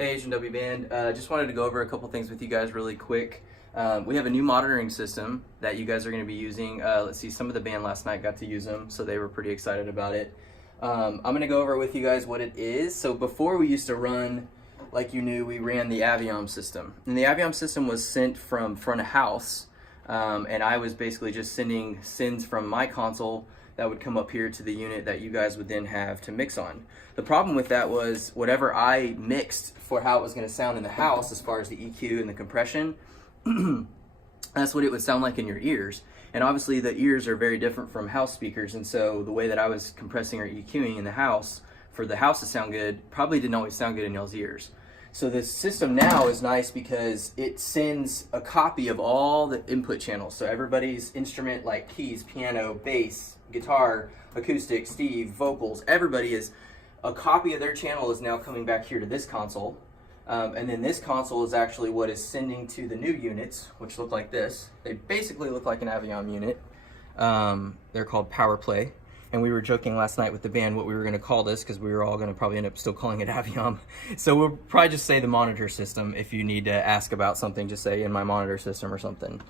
Hey H&W Band, just wanted to go over a couple things with you guys really quick. We have a new monitoring system that you guys are going to be using. Let's see, some of the band last night got to use them, so they were pretty excited about it. I'm going to go over with you guys what it is. So before we used to run, like you knew, we ran the Aviom system. And the Aviom system was sent from front of house, and I was basically just sending sends from my console that would come up here to the unit that you guys would then have to mix on. The problem with that was whatever I mixed for how it was going to sound in the house as far as the EQ and the compression, that's what it would sound like in your ears. And obviously the ears are very different from house speakers, and so the way that I was compressing or EQing in the house for the house to sound good probably didn't always sound good in y'all's ears. So this system now is nice because it sends a copy of all the input channels. So everybody's instrument, like keys, piano, bass, guitar, acoustic, Steve, vocals, everybody is, a copy of their channel is now coming back here to this console. And then this console is actually what is sending to the new units, which look like this. They basically look like an Aviom unit. They're called PowerPlay. And we were joking last night with the band what we were going to call this, because we were all going to probably end up still calling it Aviom. So we'll probably just say the monitor system. If you need to ask about something, just say in my monitor system or something.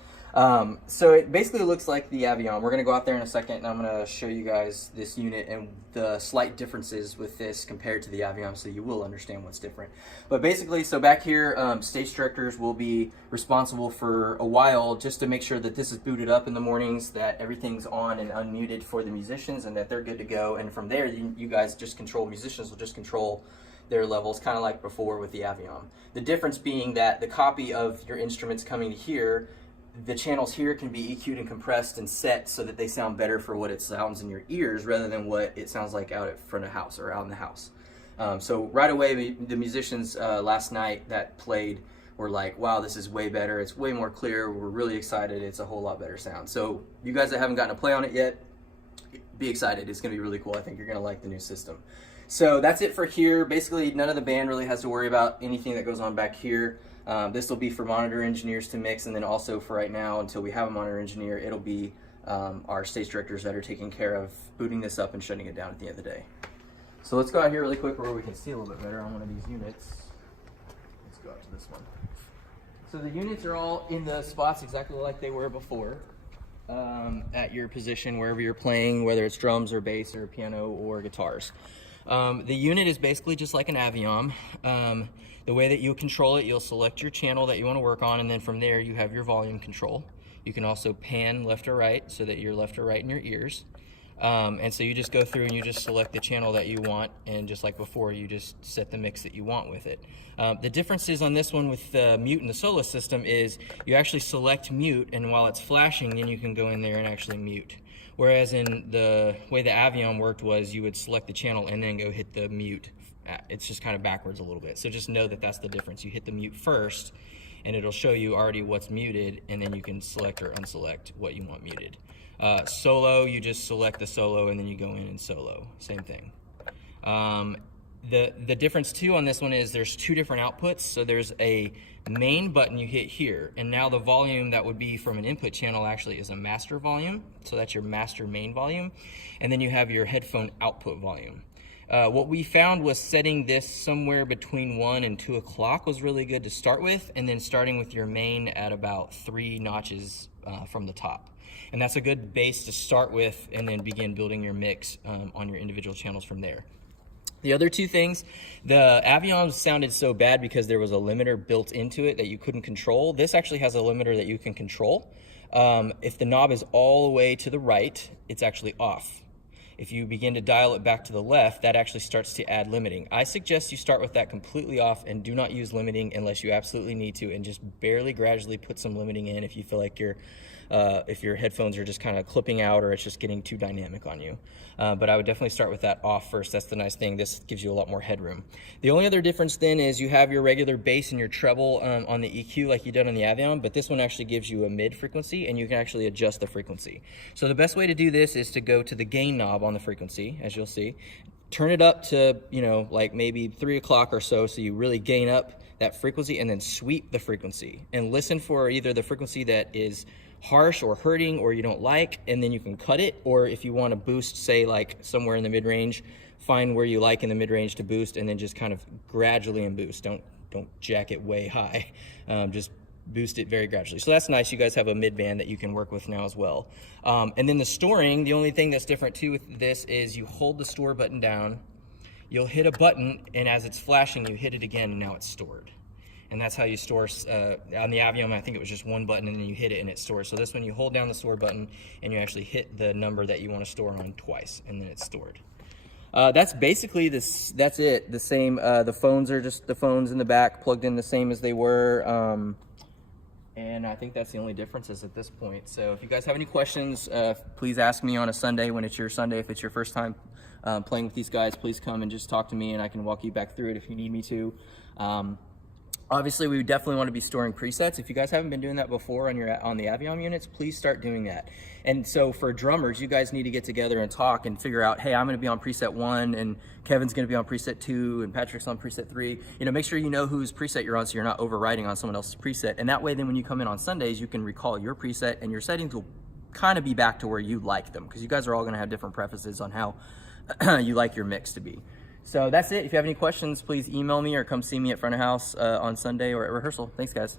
So it basically looks like the Aviom. We're going to go out there in a second and I'm going to show you guys this unit and the slight differences with this compared to the Aviom, so you will understand what's different. But basically, so back here, stage directors will be responsible for a while just to make sure that this is booted up in the mornings, that everything's on and unmuted for the musicians, and that they're good to go. And from there, you guys just control, musicians will just control their levels, kind of like before with the Aviom. The difference being that the copy of your instruments coming to here, the channels here can be EQ'd and compressed and set so that they sound better for what it sounds in your ears rather than what it sounds like out at front of house or out in the house. So right away, the musicians last night that played were like, wow, this is way better. It's way more clear. We're really excited. It's a whole lot better sound. So you guys that haven't gotten to play on it yet, be excited. It's going to be really cool. I think you're going to like the new system. So that's it for here. Basically, none of the band really has to worry about anything that goes on back here. This will be for monitor engineers to mix, and then also for right now, until we have a monitor engineer, it'll be our stage directors that are taking care of booting this up and shutting it down at the end of the day. So let's go out here really quick where we can see a little bit better on one of these units. Let's go out to this one. So the units are all in the spots exactly like they were before, at your position, wherever you're playing, whether it's drums or bass or piano or guitars. The unit is basically just like an Aviom. The way that you control it, you'll select your channel that you want to work on, and then from there you have your volume control. You can also pan left or right so that you're left or right in your ears. And so you just go through and you just select the channel that you want, and just like before, you just set the mix that you want with it. The differences on this one with the mute and the solo system is you actually select mute, and while it's flashing, then you can go in there and actually mute. Whereas in the way the Aviom worked was you would select the channel and then go hit the mute. It's just kind of backwards a little bit. So just know that that's the difference. You hit the mute first and it'll show you already what's muted, and then you can select or unselect what you want muted. Solo, you just select the solo and then you go in and solo. Same thing. The difference too on this one is there's two different outputs. So there's a main button you hit here, and now the volume that would be from an input channel actually is a master volume. So that's your master main volume. And then you have your headphone output volume. What we found was setting this somewhere between 1 and 2 o'clock was really good to start with, and then starting with your main at about 3 notches from the top. And that's a good base to start with, and then begin building your mix on your individual channels from there. The other two things, the Aviom sounded so bad because there was a limiter built into it that you couldn't control. This actually has a limiter that you can control. If the knob is all the way to the right, it's actually off. If you begin to dial it back to the left, that actually starts to add limiting. I suggest you start with that completely off and do not use limiting unless you absolutely need to, and just barely gradually put some limiting in if you feel like if your headphones are just kind of clipping out or it's just getting too dynamic on you. But I would definitely start with that off first. That's the nice thing. This gives you a lot more headroom. The only other difference then is you have your regular bass and your treble on the EQ like you did on the Aviom, but this one actually gives you a mid frequency, and you can actually adjust the frequency. So the best way to do this is to go to the gain knob on the frequency, as you'll see. Turn it up to, like maybe 3 o'clock or so you really gain up that frequency, and then sweep the frequency. And listen for either the frequency that is harsh or hurting or you don't like, and then you can cut it. Or if you want to boost, say like somewhere in the mid-range, find where you like in the mid-range to boost, and then just kind of gradually and boost. Don't don't jack it way high. Just boost it very gradually. So that's nice. You guys have a mid band that you can work with now as well. And then the storing, the only thing that's different too with this is you hold the store button down, you'll hit a button, and as it's flashing, you hit it again, and now it's stored. And that's how you store, on the Aviom, I think it was just one button, and then you hit it and it stores. So this one, you hold down the store button, and you actually hit the number that you want to store on twice, and then it's stored. That's basically this. That's it. The same. The phones are just the phones in the back, plugged in the same as they were. And I think that's the only differences at this point. So if you guys have any questions, please ask me on a Sunday when it's your Sunday. If it's your first time playing with these guys, please come and just talk to me, and I can walk you back through it if you need me to. Obviously, we definitely want to be storing presets. If you guys haven't been doing that before on the Aviom units, please start doing that. And so for drummers, you guys need to get together and talk and figure out, hey, I'm going to be on preset 1, and Kevin's going to be on preset 2, and Patrick's on preset 3. You know, make sure you know whose preset you're on so you're not overriding on someone else's preset. And that way, then when you come in on Sundays, you can recall your preset, and your settings will kind of be back to where you like them, because you guys are all going to have different preferences on how you like your mix to be. So that's it. If you have any questions, please email me or come see me at front of house on Sunday or at rehearsal. Thanks, guys.